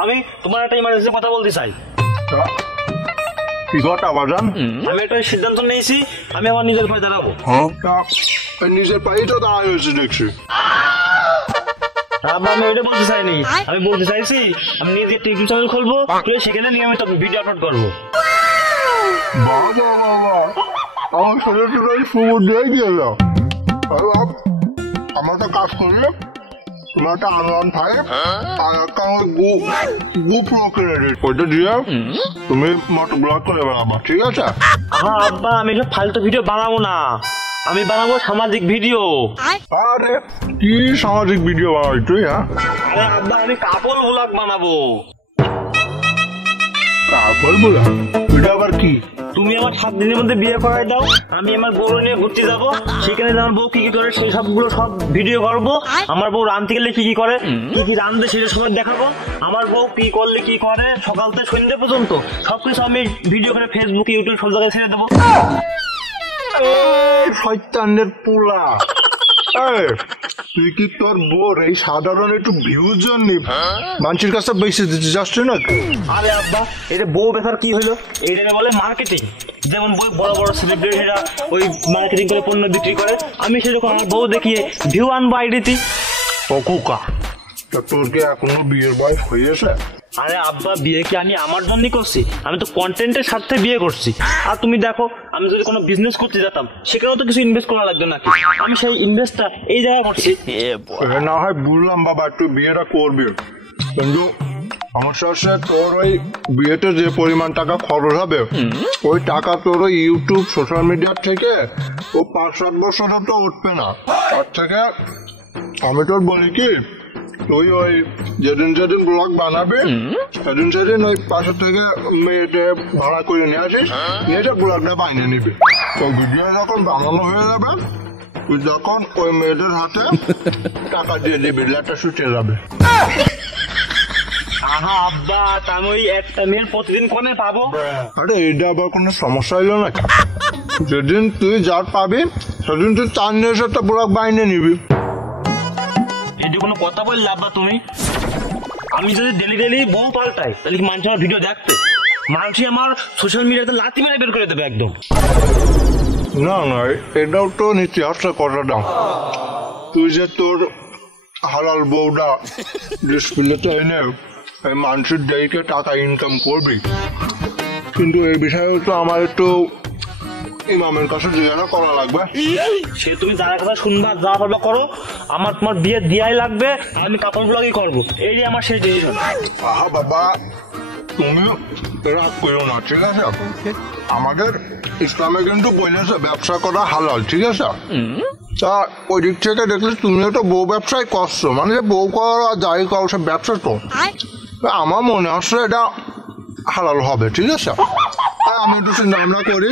আমি তোমার একটা ইমার্জেন্সি কথা বলতে চাই। কি কথা বাজান? আমি একটা সিদ্ধান্ত নিয়েছি, আমি আমার নিজের পায়ে দাঁড়াবো। নিজের পায়ে তো দাঁড়ায় হয়েছে দেখছি। আব্বা আমি ওইটা বলতে চাইনি, আমি বলতে চাইছি আমি নিজে একটা ইউটিউব চ্যানেল খুলবো, সেখানে নিয়মিত ভিডিও আপলোড করবো। বাবা বাবা আমার শরীর সুবুর দিয়ে গেল। আমার একটা কাজ করলে তোমার একটা আনওয়ান ফাইভ আর একটা গু প্রো ক্রেডিট ওইটা দিয়ে তুমি মোটর ব্লগ করে বেড়াবা, ঠিক আছে? হ্যাঁ আব্বা আমি এগুলো ফালতু ভিডিও বানাবো না, আমি বানাবো সামাজিক ভিডিও। আরে কি সামাজিক ভিডিও বানাবি তুই? হ্যাঁ আরে আব্বা আমি কাপড় ব্লগ বানাবো। কাপড় ব্লগ? এটা আবার কি? তুমি আমার 7 দিনের মধ্যে বিয়ে করাই দাও, আমি আমার বউ নিয়ে ঘুরতে যাবো, সেখানে আমার বউ কি কি করে সেই সবগুলো সব ভিডিও করবো। আমার বউ রাঁধতে গেলে কি কি করে, কি কি রাঁধবে সেটা সবাই দেখাবো। আমার বউ কি করলে কি করে সকাল থেকে সন্ধ্যে পর্যন্ত সবকিছু আমি ভিডিও করে ফেসবুক ইউটিউব সব জায়গায় ছেড়ে দেবো। শয়তানের পোলা, তুই কি তোর বোর এই সাধারণ একটু ভিউজ জন্য মানুষের কাছে বেশি দিতে যাচ্ছ না? আরে আব্বা এটা বউ বেচার কি হলো, এইটা বলে মার্কেটিং। যেমন বই বড় বড় সেলিব্রিটিরা ওই মার্কেটিং করে পণ্য বিক্রি করে, আমি সেরকম আমার বউ দেখিয়ে ভিউ আনবো আইডিতে। ও কুকা, তোর কি এখনো বিয়ের বয়স হয়েছে? আরে আব্বা বিয়ে কি আমি আমার জন্যই করছি, আমি তো কন্টেন্টের স্বার্থে বিয়ে করছি। আর তুমি দেখো আমি যদি কোনো বিজনেস করতে যেতাম সেখানেও তো কিছু ইনভেস্ট করা লাগতো নাকি, আমি সেই ইনভেস্টটা এই জায়গায় করছি। না হয় বুঝলাম বাবা তুই বিয়েটা করবি, কিন্তু সমস্যা হচ্ছে তোর ওই বিয়েতে যে পরিমাণ টাকা খরচ হবে ওই টাকা তোর ওই ইউটিউব সোশ্যাল মিডিয়ার থেকে ও 5-7 বছরও তো উঠবে না। তার থেকে আমি তোর বলি কি তুই ওই যেদিন যেদিন ব্লগ বানাবে সেদিন সেদিন ওই পাশের থেকে মেয়েটে ভাড়া করে নিয়ে আসিস, মেয়েটা ব্লগটা বানিয়ে নিবি। তো ভিডিও যখন বানানো হয়ে যাবে তুই যখন ওই মেয়েদের হাতে টাকা দিয়ে দিবি, লেটার ছুটে যাবে। আহা আব্বা আমি ওই একটা মেয়ের প্রতিদিন কোনে পাবো? আরে এটা আবার কোনো সমস্যা হইলো না, যেদিন তুই যার পাবি সেদিন তুই 4 নিয়ে একটা ব্লগ বানিয়ে নিবি। এটি কোনো কথা বললে আব্বা তুমি? আমি যদি ডেলি ডেলি বউ পাল্টাই তাহলে কি মানুষ আমার ভিডিও দেখবে? মানুষই আমার সোশ্যাল মিডিয়াতে লাথি মেরে বের করে দেবে একদম। না না এটাও তো নীতি হাসটা কথাটা, তুই যে তোর হালাল বউটা ডিসপ্লেতে এনে এই মানুষের দেখে টাকা ইনকাম করবি, কিন্তু এই বিষয়ে তো আমার একটু ইমামের কাছে জিজ্ঞাসা করা লাগবে। সে তুমি যার কথা শুনবা যা বলবা করো, আমার তোমার বিয়ে দিয়াই লাগবে, আমি কাপড় ব্লগই করবো, এই আমার সেই ডিসিশন। আহা বাবা তুমি রাগ করো না, ঠিক আছে? আমাদের ইসলামে কিন্তু বলেছে ব্যবসা করা হালাল, ঠিক আছে? তা ওই দিক থেকে দেখলে তুমিও তো বউ ব্যবসায় করছো, মানে বউ করা যাই করো সব ব্যবসা তো আমার মনে হচ্ছে এটা হালাল হবে, ঠিক আছে? আমি একটু চিন্তা ভাবনা করি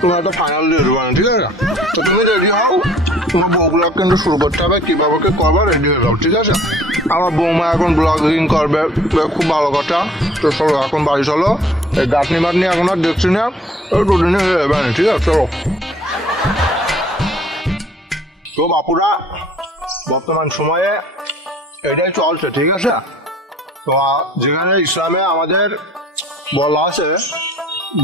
তোমার একটা ফাইনাল দিয়ে দেবো, ঠিক আছে? তো তুমি রেডি হও, তোমার বউগুলো কিন্তু শুরু করতে হবে, কিভাবে করবে রেডি হয়ে যাও, ঠিক আছে? আমার বৌমা এখন ব্লগিং করবে, খুব ভালো কথা। তো চলো এখন বাড়ি চলো, এই গাঁটনি মাটনি এখন আর দেখছি না, ওই দুদিনে হয়ে যাবে না, ঠিক আছে? চলো। তো বাপুরা বর্তমান সময়ে এটাই চলছে, ঠিক আছে? তো যেখানে ইসলামে আমাদের বলা আছে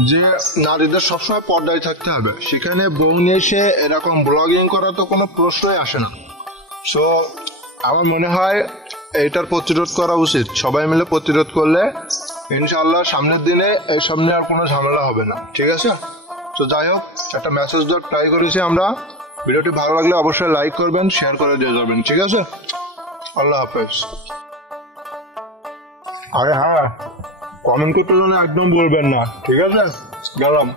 যে নারীদের সবসময় পর্দায় থাকতে হবে, সেখানে বউ নিয়ে এসে এরকম ব্লগিং করা তো কোনো প্রশ্নই আসে না। সো আমার মনে হয় এইটার প্রতিরোধ করা উচিত, সবাই মিলে প্রতিরোধ করলে ইনশাআল্লাহ সামনের দিনে এই সামনে আর কোনো ঝামেলা হবে না, ঠিক আছে? তো যাই হোক একটা মেসেজ দেওয়ার ট্রাই করেছি আমরা। ভিডিওটি ভালো লাগলে অবশ্যই লাইক করবেন, শেয়ার করে দিয়ে যাবেন, ঠিক আছে? আল্লাহ হাফেজ। আরে হ্যাঁ, কমেন্ট করতে একদম বলবেন না, ঠিক আছে? গেলাম।